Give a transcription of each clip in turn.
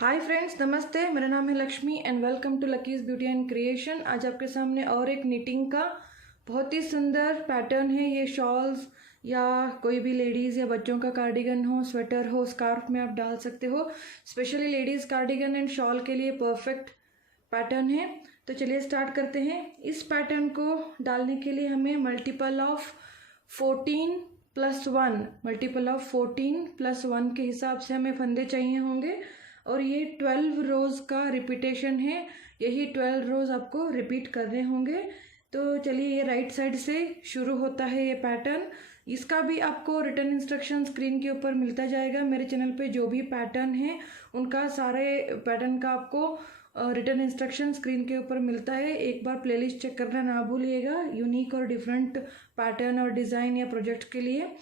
Hi friends, नमस्ते। मेरा नाम है Lakshmi and welcome to Lucky's beauty and creation. आज आपके सामने और एक निटिंग का बहुत ही सुंदर पैटर्न है। ये शॉल्स या कोई भी लेडीज़ या बच्चों का कार्डिगन हो, स्वेटर हो, स्कार्फ में आप डाल सकते हो। Specially ladies cardigan and shawl के लिए परफेक्ट पैटर्न है। तो चलिए स्टार्ट करते हैं। इस पैटर्न को डालने के लिए हमें मल्टीपल ऑफ 14 प्लस 1 के हिसाब से हमें फंदे चाहिए होंगे और ये 12 रोज़ का रिपीटेशन है। यही 12 रोज़ आपको रिपीट करने होंगे। तो चलिए, ये राइट साइड से शुरू होता है ये पैटर्न। इसका भी आपको रिटर्न इंस्ट्रक्शन स्क्रीन के ऊपर मिलता जाएगा। मेरे चैनल पे जो भी पैटर्न है उनका सारे पैटर्न का आपको रिटर्न इंस्ट्रक्शन स्क्रीन के ऊपर मिलता है। एक बार प्लेलिस्ट चेक करना ना भूलिएगा, यूनिक और डिफरेंट पैटर्न और डिज़ाइन या प्रोजेक्ट के लिए।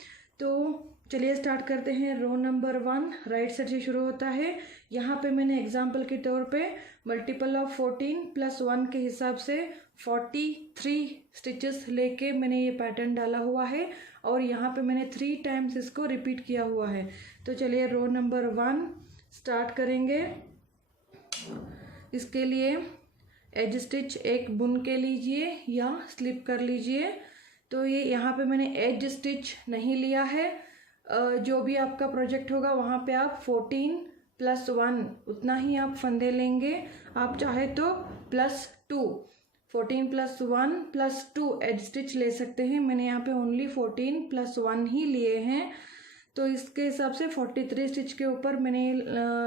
तो चलिए स्टार्ट करते हैं। रो नंबर 1 राइट साइड से शुरू होता है। यहाँ पे मैंने एग्जाम्पल के तौर पे मल्टीपल ऑफ 14 प्लस 1 के हिसाब से 43 स्टिचेस लेके मैंने ये पैटर्न डाला हुआ है और यहाँ पे मैंने 3 टाइम्स इसको रिपीट किया हुआ है। तो चलिए रो नंबर 1 स्टार्ट करेंगे। इसके लिए एज स्टिच एक बुन के लीजिए या स्लिप कर लीजिए। तो ये यहाँ पे मैंने एज स्टिच नहीं लिया है। जो भी आपका प्रोजेक्ट होगा वहाँ पे आप 14 प्लस 1 उतना ही आप फंदे लेंगे। आप चाहे तो +2 14 प्लस 1 प्लस 2 एज स्टिच ले सकते हैं। मैंने यहाँ पे ओनली 14 प्लस 1 ही लिए हैं। तो इसके हिसाब से 43 स्टिच के ऊपर मैंने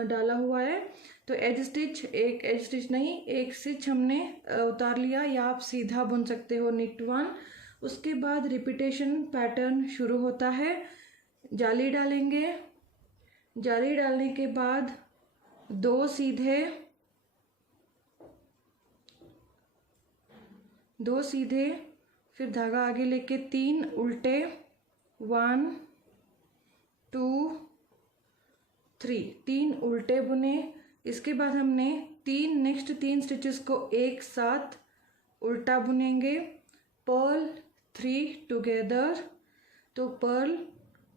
डाला हुआ है। तो एज स्टिच, एक एज स्टिच नहीं, एक स्टिच हमने उतार लिया या आप सीधा बुन सकते हो निट 1। उसके बाद रिपीटेशन पैटर्न शुरू होता है। जाली डालेंगे। जाली डालने के बाद 2 सीधे, 2 सीधे, फिर धागा आगे लेके 3 उल्टे, 1 2 3, 3 उल्टे बुने। इसके बाद हमने नेक्स्ट 3 स्टिचेस को एक साथ उल्टा बुनेंगे। Purl 3 together. तो पर्ल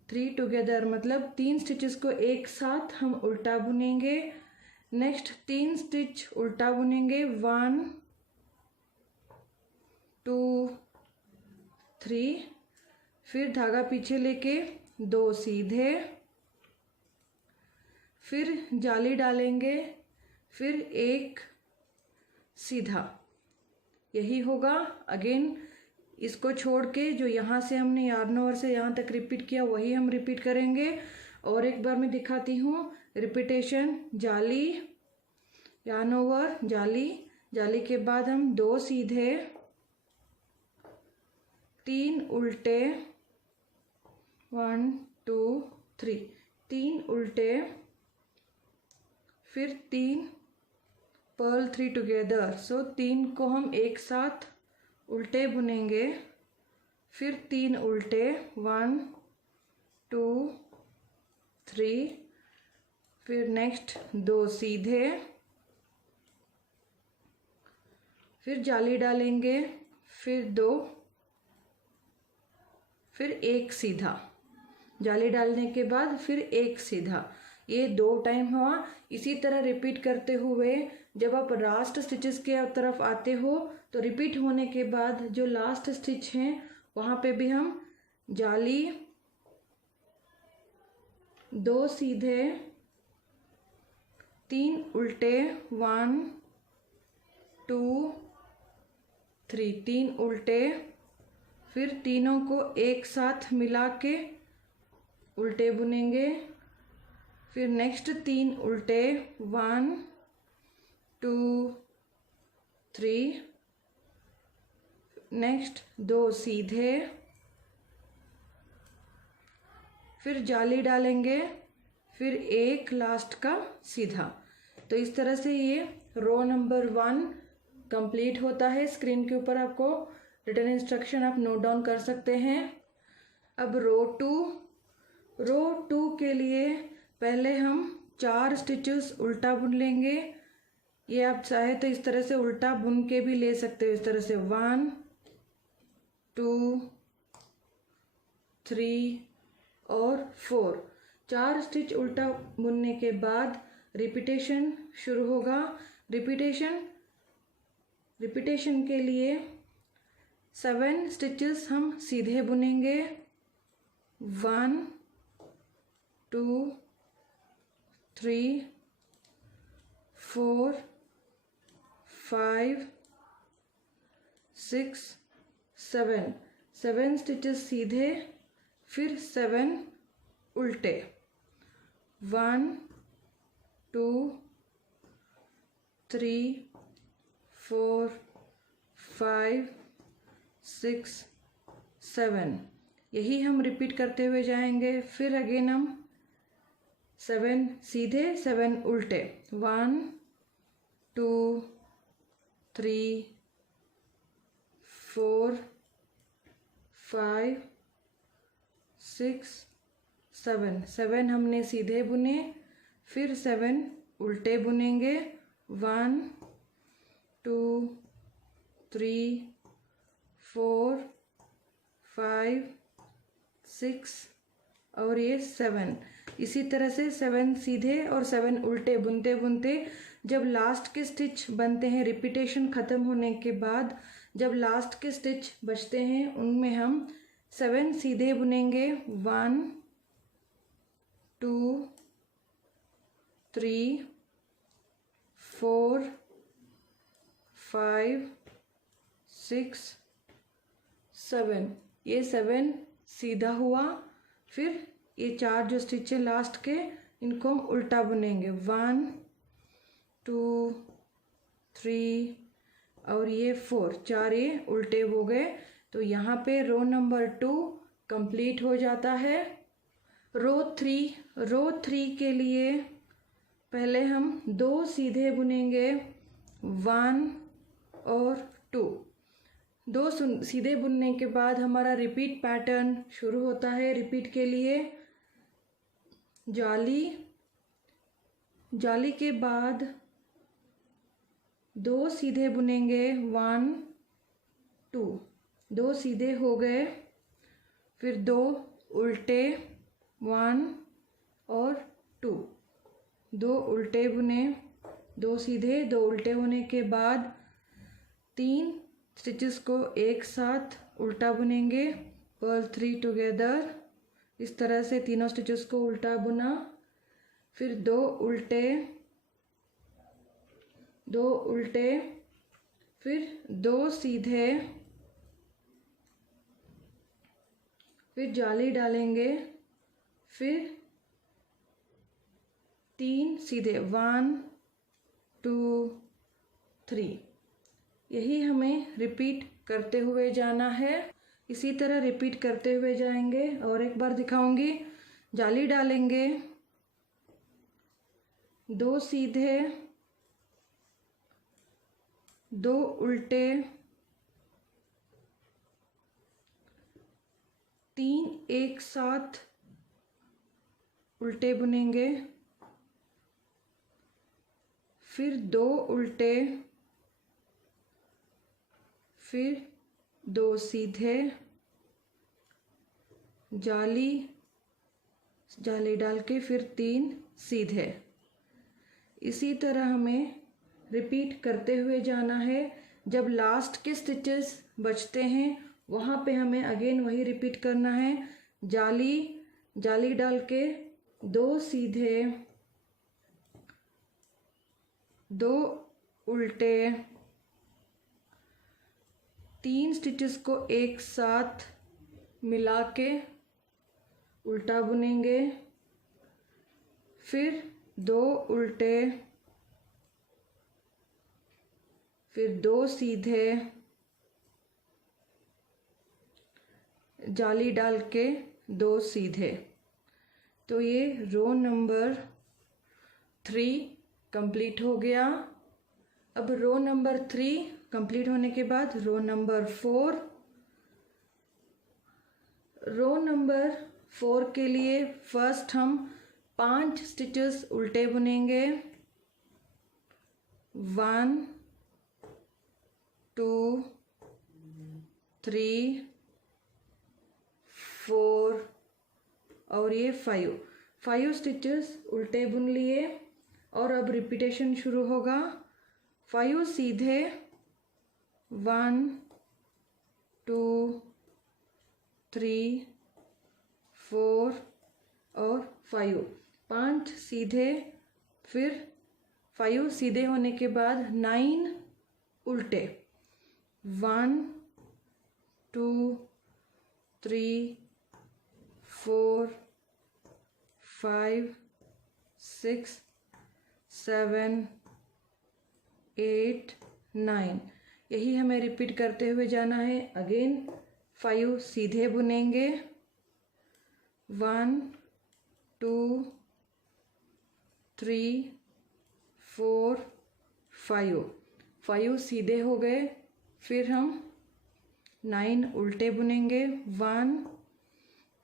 3 टुगेदर मतलब 3 स्टिचेस को एक साथ हम उल्टा बुनेंगे। नेक्स्ट 3 स्टिच उल्टा बुनेंगे, 1 2 3, फिर धागा पीछे लेके 2 सीधे, फिर जाली डालेंगे, फिर एक सीधा। यही होगा। अगेन इसको छोड़ के जो यहाँ से हमने यार्न ओवर से यहाँ तक रिपीट किया वही हम रिपीट करेंगे। और एक बार मैं दिखाती हूँ रिपीटेशन। जाली, यार्न ओवर, जाली, जाली के बाद हम 2 सीधे, 3 उल्टे, 1 2 3, 3 उल्टे, फिर 3 पर्ल 3 टुगेदर। सो 3 को हम एक साथ उल्टे बुनेंगे, फिर 3 उल्टे, 1 2 3, फिर नेक्स्ट 2 सीधे, फिर जाली डालेंगे, फिर 2, फिर एक सीधा। जाली डालने के बाद फिर एक सीधा। ये 2 टाइम हुआ। इसी तरह रिपीट करते हुए जब आप लास्ट स्टिचेस के तरफ आते हो तो रिपीट होने के बाद जो लास्ट स्टिच हैं वहाँ पे भी हम जाली, 2 सीधे, 3 उल्टे, 1 2 3, 3 उल्टे, फिर तीनों को एक साथ मिला के उल्टे बुनेंगे। फिर नेक्स्ट 3 उल्टे, 1 2 3, नेक्स्ट 2 सीधे, फिर जाली डालेंगे, फिर एक लास्ट का सीधा। तो इस तरह से ये रो नंबर 1 कंप्लीट होता है। स्क्रीन के ऊपर आपको रिटर्न इंस्ट्रक्शन आप नोट डाउन कर सकते हैं। अब रो 2 के लिए पहले हम 4 स्टिचेस उल्टा बुन लेंगे। ये आप चाहे तो इस तरह से उल्टा बुन के भी ले सकते हो। इस तरह से 1 2 3 और 4, 4 स्टिच उल्टा बुनने के बाद रिपीटेशन शुरू होगा। रिपीटेशन के लिए 7 स्टिचेस हम सीधे बुनेंगे। 1 2 3 4 5 6 7 स्टिचेस सीधे, फिर 7 उल्टे। 1 2 3 4 5 6 7, यही हम रिपीट करते हुए जाएंगे। फिर अगेन हम 7 सीधे 7 उल्टे। 1 2 3 4 5 6 7 हमने सीधे बुने, फिर 7 उल्टे बुनेंगे। 1 2 3 4 5 6 और ये 7। इसी तरह से 7 सीधे और 7 उल्टे बुनते बुनते जब लास्ट के स्टिच बनते हैं, रिपीटेशन ख़त्म होने के बाद जब लास्ट के स्टिच बचते हैं उनमें हम 7 सीधे बुनेंगे। 1 2 3 4 5 6 7, ये 7 सीधा हुआ। फिर ये 4 जो स्टिच है लास्ट के, इनको हम उल्टा बुनेंगे। 1 2 3 और ये 4 ये उल्टे हो गए। तो यहाँ पे रो नंबर 2 कंप्लीट हो जाता है। रो 3 के लिए पहले हम 2 सीधे बुनेंगे। 1 और 2, 2 सीधे बुनने के बाद हमारा रिपीट पैटर्न शुरू होता है। रिपीट के लिए जाली के बाद 2 सीधे बुनेंगे। 1 2, 2 सीधे हो गए, फिर 2 उल्टे। 1 और 2, 2 उल्टे बुने, 2 सीधे 2 उल्टे होने के बाद 3 स्टिचेस को एक साथ उल्टा बुनेंगे। पर्ल 3 टुगेदर, इस तरह से तीनों स्टिचेस को उल्टा बुना, फिर 2 उल्टे, 2 उल्टे, फिर 2 सीधे, फिर जाली डालेंगे, फिर 3 सीधे। 1 2 3, यही हमें रिपीट करते हुए जाना है। इसी तरह रिपीट करते हुए जाएंगे। और एक बार दिखाऊंगी। जाली डालेंगे, 2 सीधे, 2 उल्टे, 3 एक साथ उल्टे बुनेंगे, फिर 2 उल्टे, फिर 2 सीधे, जाली डाल के फिर 3 सीधे। इसी तरह हमें रिपीट करते हुए जाना है। जब लास्ट के स्टिचेस बचते हैं वहाँ पे हमें अगेन वही रिपीट करना है। जाली डाल के 2 सीधे, 2 उल्टे, 3 स्टिचेस को एक साथ मिला के उल्टा बुनेंगे, फिर 2 उल्टे, फिर 2 सीधे, जाली डाल के 2 सीधे। तो ये रो नंबर 3 कंप्लीट हो गया। अब रो नंबर 3 कंप्लीट होने के बाद रो नंबर 4। रो नंबर 4 के लिए फर्स्ट हम 5 स्टिचेस उल्टे बुनेंगे। 1 2 3 4 और ये 5 स्टिचेस उल्टे बुन लिए। और अब रिपीटेशन शुरू होगा। 5 सीधे, 1 2 3 4 और 5। 5 सीधे, फिर 5 सीधे होने के बाद 9 उल्टे। 1 2 3 4 5 6 7 8 9। यही हमें रिपीट करते हुए जाना है। अगेन 5 सीधे बुनेंगे। 1 2 3 4 5। 5 सीधे हो गए, फिर हम 9 उल्टे बुनेंगे। 1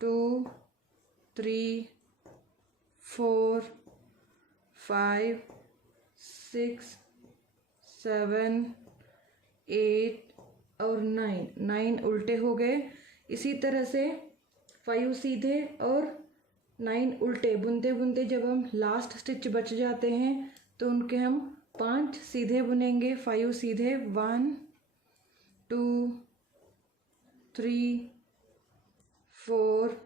2 3 4 5 6 7 8 और 9 उल्टे हो गए। इसी तरह से 5 सीधे और 9 उल्टे बुनते बुनते जब हम लास्ट स्टिच बच जाते हैं तो उनके हम 5 सीधे बुनेंगे। 5 सीधे, 1 2 3 4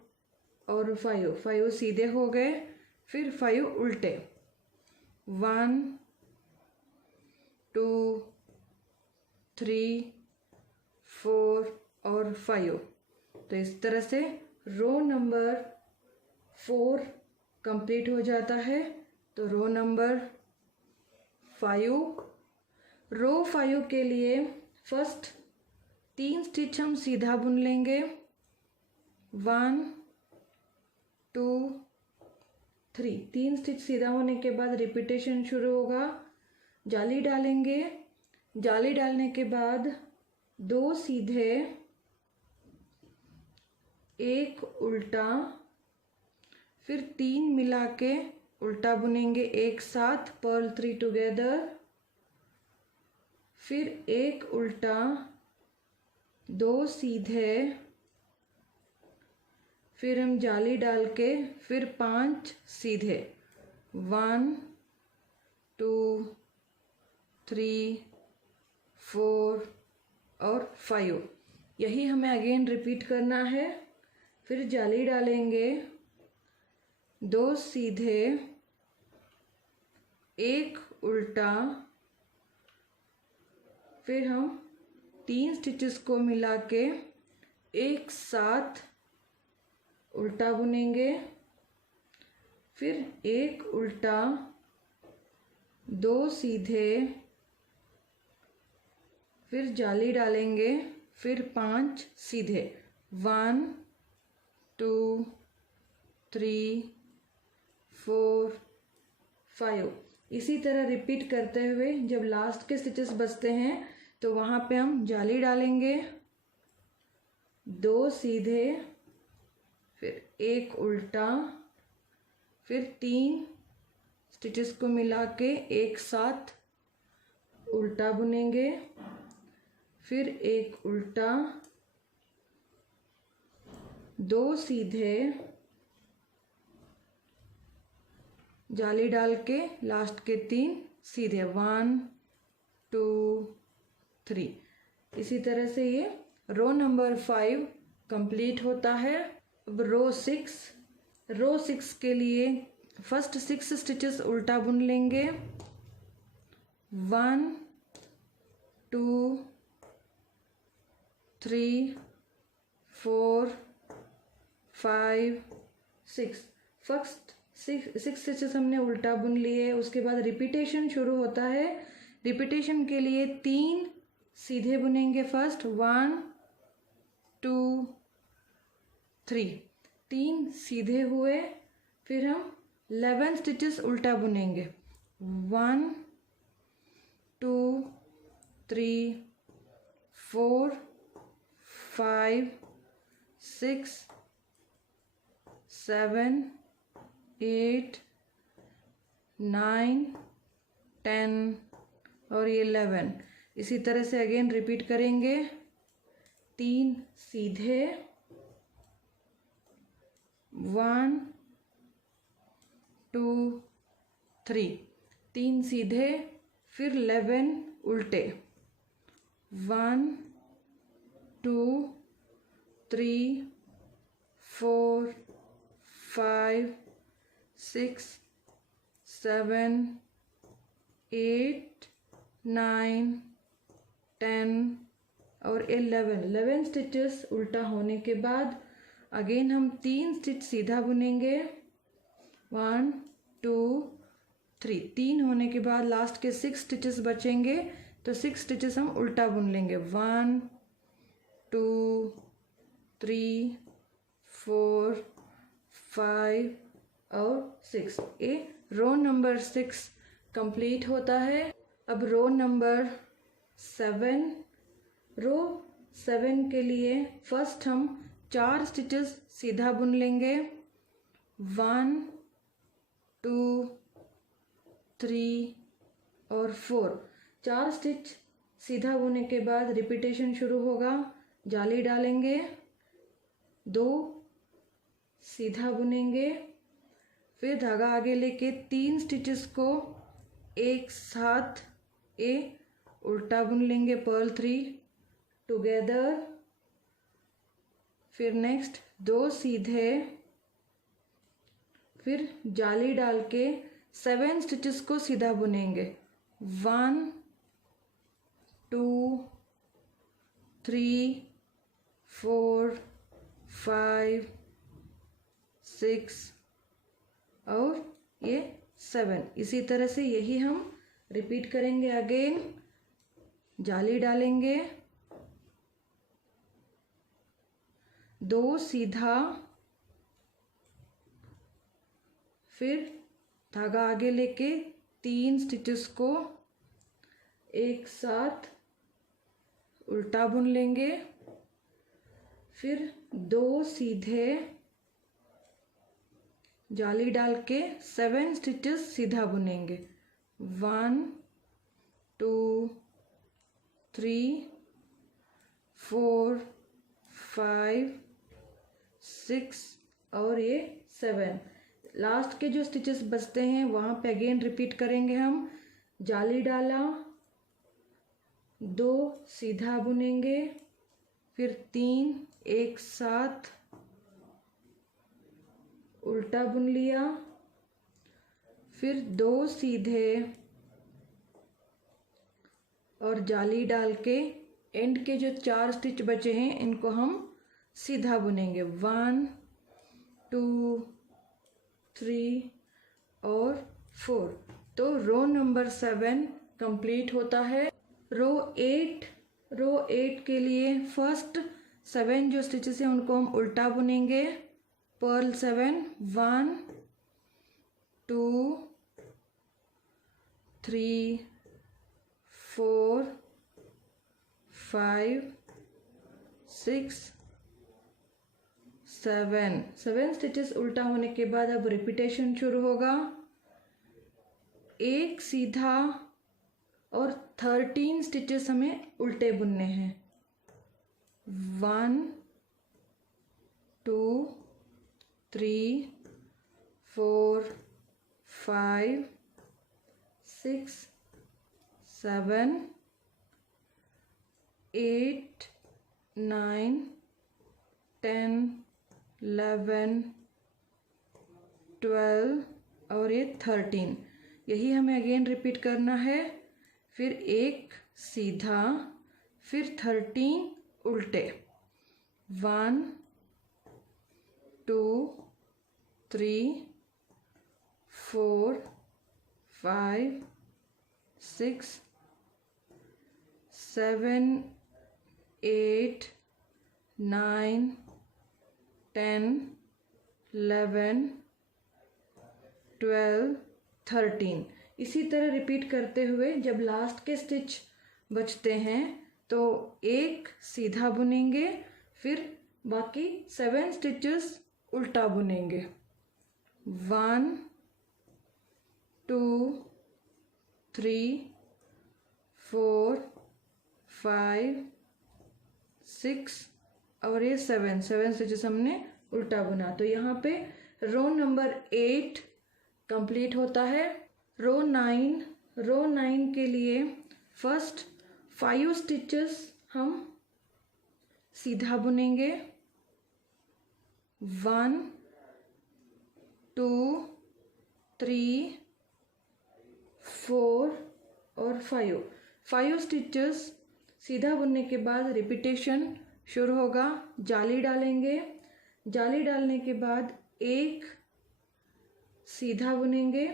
और 5 सीधे हो गए, फिर 5 उल्टे। 1 2 3 4 और 5। तो इस तरह से रो नंबर 4 कंप्लीट हो जाता है। तो रो नंबर 5, रो 5 के लिए फर्स्ट 3 स्टिच हम सीधा बुन लेंगे। 1 2 3। 3 स्टिच सीधा होने के बाद रिपीटेशन शुरू होगा। जाली डालेंगे। जाली डालने के बाद 2 सीधे, 1 उल्टा, फिर 3 मिला के उल्टा बुनेंगे एक साथ, पर्ल 3 टुगेदर, फिर 1 उल्टा, 2 सीधे, फिर हम जाली डाल के फिर 5 सीधे। 1 2 3 4 और 5। यही हमें अगेन रिपीट करना है। फिर जाली डालेंगे, 2 सीधे, 1 उल्टा, फिर हम 3 स्टिचेस को मिला के एक साथ उल्टा बुनेंगे, फिर 1 उल्टा, 2 सीधे, फिर जाली डालेंगे, फिर 5 सीधे। 1 2 3 4 5। इसी तरह रिपीट करते हुए जब लास्ट के स्टिचेस बचते हैं तो वहाँ पे हम जाली डालेंगे, 2 सीधे, फिर 1 उल्टा, फिर 3 स्टिचेस को मिला के एक साथ उल्टा बुनेंगे, फिर 1 उल्टा, 2 सीधे, जाली डाल के लास्ट के 3 सीधे। 1 2 3। इसी तरह से ये रो नंबर 5 कंप्लीट होता है। अब रो 6 के लिए फर्स्ट 6 स्टिचेस उल्टा बुन लेंगे। 1 2 3 4 5 6। फर्स्ट 6 स्टिचेस हमने उल्टा बुन लिए। उसके बाद रिपीटेशन शुरू होता है। रिपीटेशन के लिए 3 सीधे बुनेंगे फर्स्ट। 1 2 3। 3 सीधे हुए, फिर हम 11 स्टिचेस उल्टा बुनेंगे। 1 2 3 4 5 6 7 8 9 10 और ये 11। इसी तरह से अगेन रिपीट करेंगे। 3 सीधे, 1 2 3। 3 सीधे, फिर 11 उल्टे। 1 2 3 4 5 6 7 8 9 10 और 11 स्टिचेस उल्टा होने के बाद अगेन हम 3 स्टिच सीधा बुनेंगे। 1 2 3 होने के बाद लास्ट के 6 स्टिचेस बचेंगे, तो 6 स्टिचेस हम उल्टा बुन लेंगे। 1 2 3 4 5 और 6। ये रो नंबर 6 कंप्लीट होता है। अब रो नंबर 7, रो 7 के लिए फर्स्ट हम 4 स्टिचेस सीधा बुन लेंगे। 1 2 3 और 4। 4 स्टिच सीधा बुनने के बाद रिपीटेशन शुरू होगा। जाली डालेंगे, 2 सीधा बुनेंगे, फिर धागा आगे लेके 3 स्टिचेस को एक साथ उल्टा बुन लेंगे, पर्ल 3 टुगेदर। फिर नेक्स्ट 2 सीधे, फिर जाली डाल के 7 स्टिचेस को सीधा बुनेंगे। 1 2 3 4 5 6 और ये 7। इसी तरह से यही हम रिपीट करेंगे अगेन। जाली डालेंगे, 2 सीधा, फिर धागा आगे लेके 3 स्टिचेस को एक साथ उल्टा बुन लेंगे, फिर 2 सीधे, जाली डाल के 7 स्टिचेस सीधा बुनेंगे। 1 2 3 4 5 6 और ये 7। लास्ट के जो स्टिचेस बचते हैं वहाँ पे अगेन रिपीट करेंगे हम। जाली डाला, 2 सीधा बुनेंगे, फिर 3 एक साथ उल्टा बुन लिया, फिर 2 सीधे और जाली डाल के एंड के जो 4 स्टिच बचे हैं इनको हम सीधा बुनेंगे। 1 2 3 और 4। तो रो नंबर 7 कंप्लीट होता है। रो 8 के लिए फर्स्ट 7 जो स्टिचेस हैं उनको हम उल्टा बुनेंगे। पर्ल 7 1 2 3 4 5 6 7 स्टिचेस उल्टा होने के बाद अब रिपीटेशन शुरू होगा। एक सीधा और 13 स्टिचेस हमें उल्टे बुनने हैं। 1 2 3 4 5 6 7 8 9 10 11 12 और ये 13। यही हमें अगेन रिपीट करना है। फिर एक सीधा, फिर 13 उल्टे। 1 2 3 4 5 6 7 8 9 10 11 12 13। इसी तरह रिपीट करते हुए जब लास्ट के स्टिच बचते हैं तो एक सीधा बुनेंगे, फिर बाकी 7 स्टिचेस उल्टा बुनेंगे। 1 2 3 4 5 6 और ये 7 स्टिचेस हमने उल्टा बुना। तो यहाँ पे रो नंबर 8 कंप्लीट होता है। रो 9 के लिए फर्स्ट 5 स्टिचेस हम सीधा बुनेंगे, 1 2 3 4 और 5 स्टिचेस सीधा बुनने के बाद रिपीटेशन शुरू होगा। जाली डालेंगे, जाली डालने के बाद एक सीधा बुनेंगे।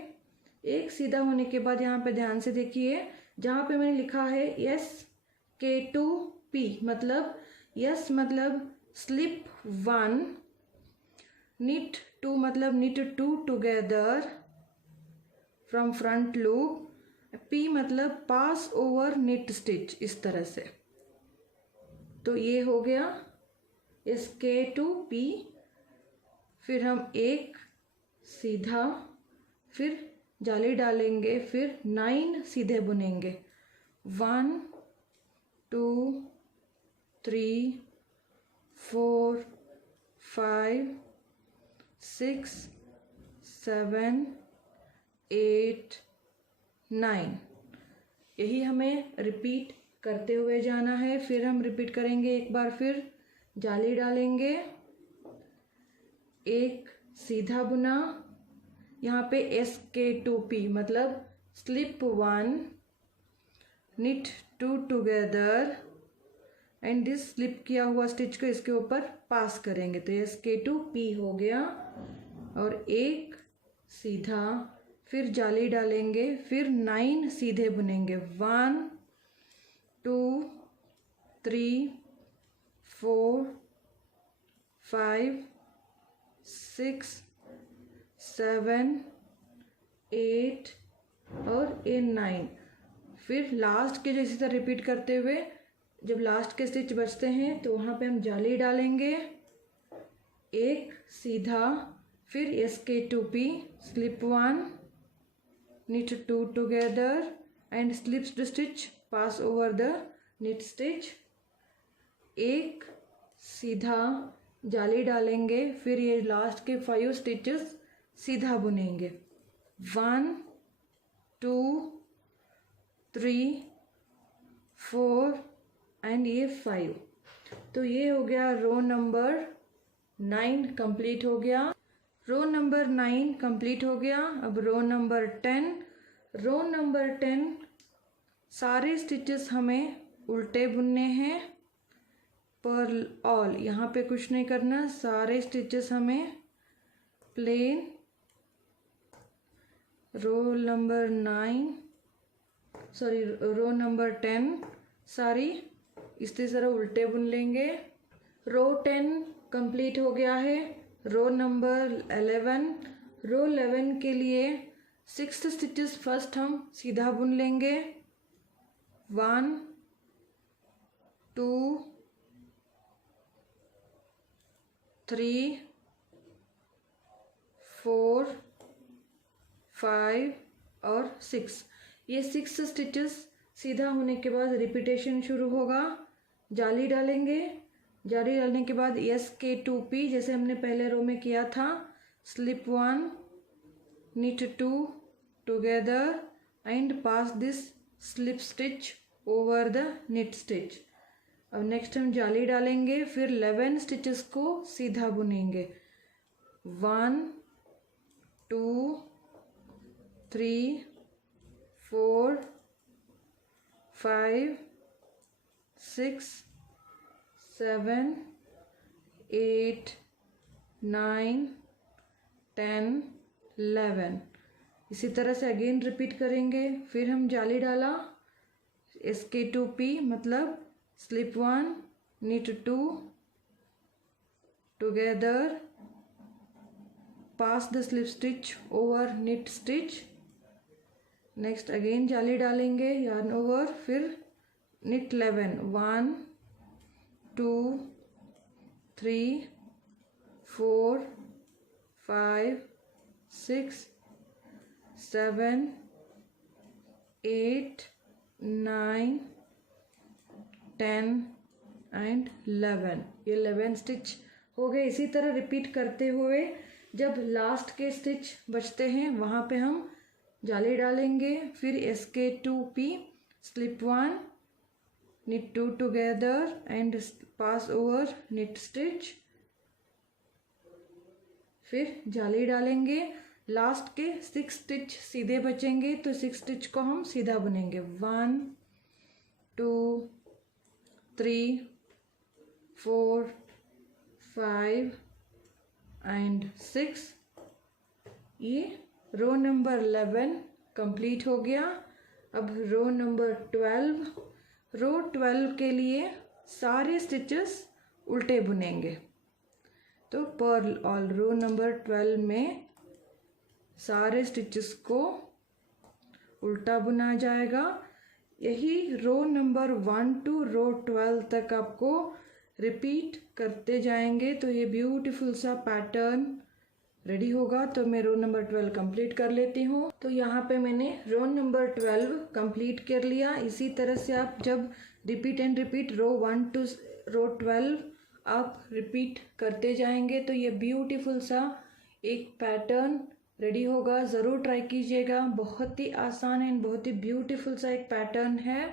एक सीधा होने के बाद यहाँ पे ध्यान से देखिए, जहाँ पे मैंने लिखा है SK2P, मतलब यस मतलब स्लिप 1, knit 2 मतलब knit 2 together from front loop, P मतलब पास ओवर knit स्टिच, इस तरह से। तो ये हो गया SK2P। फिर हम एक सीधा, फिर जाली डालेंगे, फिर 9 सीधे बुनेंगे, 1 2 3 4 5 6 7 8 9। यही हमें रिपीट करते हुए जाना है। फिर हम रिपीट करेंगे एक बार, फिर जाली डालेंगे, एक सीधा बुना, यहाँ पे SK2P मतलब slip 1, knit 2 together and this slip किया हुआ स्टिच को इसके ऊपर पास करेंगे, तो SK2P हो गया। और एक सीधा, फिर जाली डालेंगे, फिर 9 सीधे बुनेंगे, 1 2 3 4 5 6 7 8 और 9। फिर लास्ट के जो इसी तरह रिपीट करते हुए जब लास्ट के स्टिच बचते हैं तो वहाँ पे हम जाली डालेंगे, एक सीधा, फिर SK2P slip 1, knit 2 together and slip stitch pass over the knit stitch, एक सीधा, जाली डालेंगे, फिर ये लास्ट के 5 स्टिचेस सीधा बुनेंगे, 1 2 3 4 एंड ये 5। तो ये हो गया रो नंबर 9 कंप्लीट हो गया। रो नंबर 9 कंप्लीट हो गया। अब रो नंबर 10। रो नंबर 10 सारे स्टिचेस हमें उल्टे बुनने हैं, पर ऑल, यहाँ पे कुछ नहीं करना, सारे स्टिचेस हमें प्लेन। रो नंबर 10 सारी इस तरह उल्टे बुन लेंगे। रो 10 कंप्लीट हो गया है। रो नंबर 11। रो 11 के लिए 6 स्टिचेस फर्स्ट हम सीधा बुन लेंगे, 1 2 3 4 5 और 6। ये 6 स्टिचेस सीधा होने के बाद रिपीटेशन शुरू होगा। जाली डालेंगे, जाली डालने के बाद SK2P जैसे हमने पहले रो में किया था, slip 1, knit 2 together and pass this slip stitch over the knit stitch। अब नेक्स्ट हम जाली डालेंगे, फिर 11 स्टिचेस को सीधा बुनेंगे, 1 2 3 4 5 6 7 8 9 10 11। इसी तरह से अगेन रिपीट करेंगे। फिर हम जाली डाला, SK2P मतलब slip 1, knit 2 together, pass the slip stitch over knit stitch। Next again जाली डालेंगे, yarn over, फिर knit 11, 1 2 3 4 5 6 7 8 9 10 एंड 11। ये 11 स्टिच हो गए। इसी तरह रिपीट करते हुए जब लास्ट के स्टिच बचते हैं वहाँ पे हम जाली डालेंगे, फिर SK2P slip 1 knit 2 together and pass over knit stitch, फिर जाली डालेंगे। लास्ट के 6 स्टिच सीधे बचेंगे तो 6 स्टिच को हम सीधा बुनेंगे। 1 2 3 4 5 एंड 6। ये रो नंबर 11 कंप्लीट हो गया। अब रो नंबर 12, रो 12 के लिए सारे स्टिचेस उल्टे बुनेंगे। तो पर्ल ऑल रो नंबर 12 में सारे स्टिचेस को उल्टा बुना जाएगा। यही रो नंबर 1 टू रो 12 तक आपको रिपीट करते जाएंगे तो ये ब्यूटीफुल सा पैटर्न रेडी होगा। तो मैं रो नंबर 12 कंप्लीट कर लेती हूँ। तो यहाँ पे मैंने रो नंबर 12 कंप्लीट कर लिया। इसी तरह से आप जब repeat and repeat row 1 to row 12 आप रिपीट करते जाएंगे तो ये ब्यूटीफुल सा एक पैटर्न रेडी होगा। ज़रूर ट्राई कीजिएगा, बहुत ही आसान एंड बहुत ही ब्यूटीफुल सा एक पैटर्न है।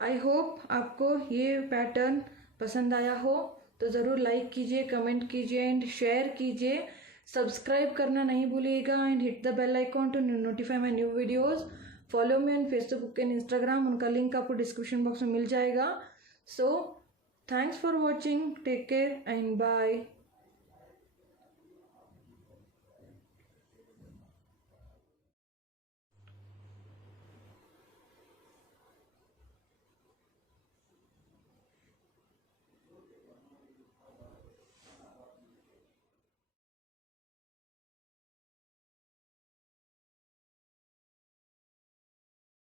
आई होप आपको ये पैटर्न पसंद आया हो तो ज़रूर लाइक कीजिए, कमेंट कीजिए एंड शेयर कीजिए। सब्सक्राइब करना नहीं भूलिएगा and hit the bell icon to notify my new videos. Follow me on Facebook and Instagram, उनका लिंक आपको डिस्क्रिप्शन बॉक्स में मिल जाएगा। So thanks for watching, take care and bye.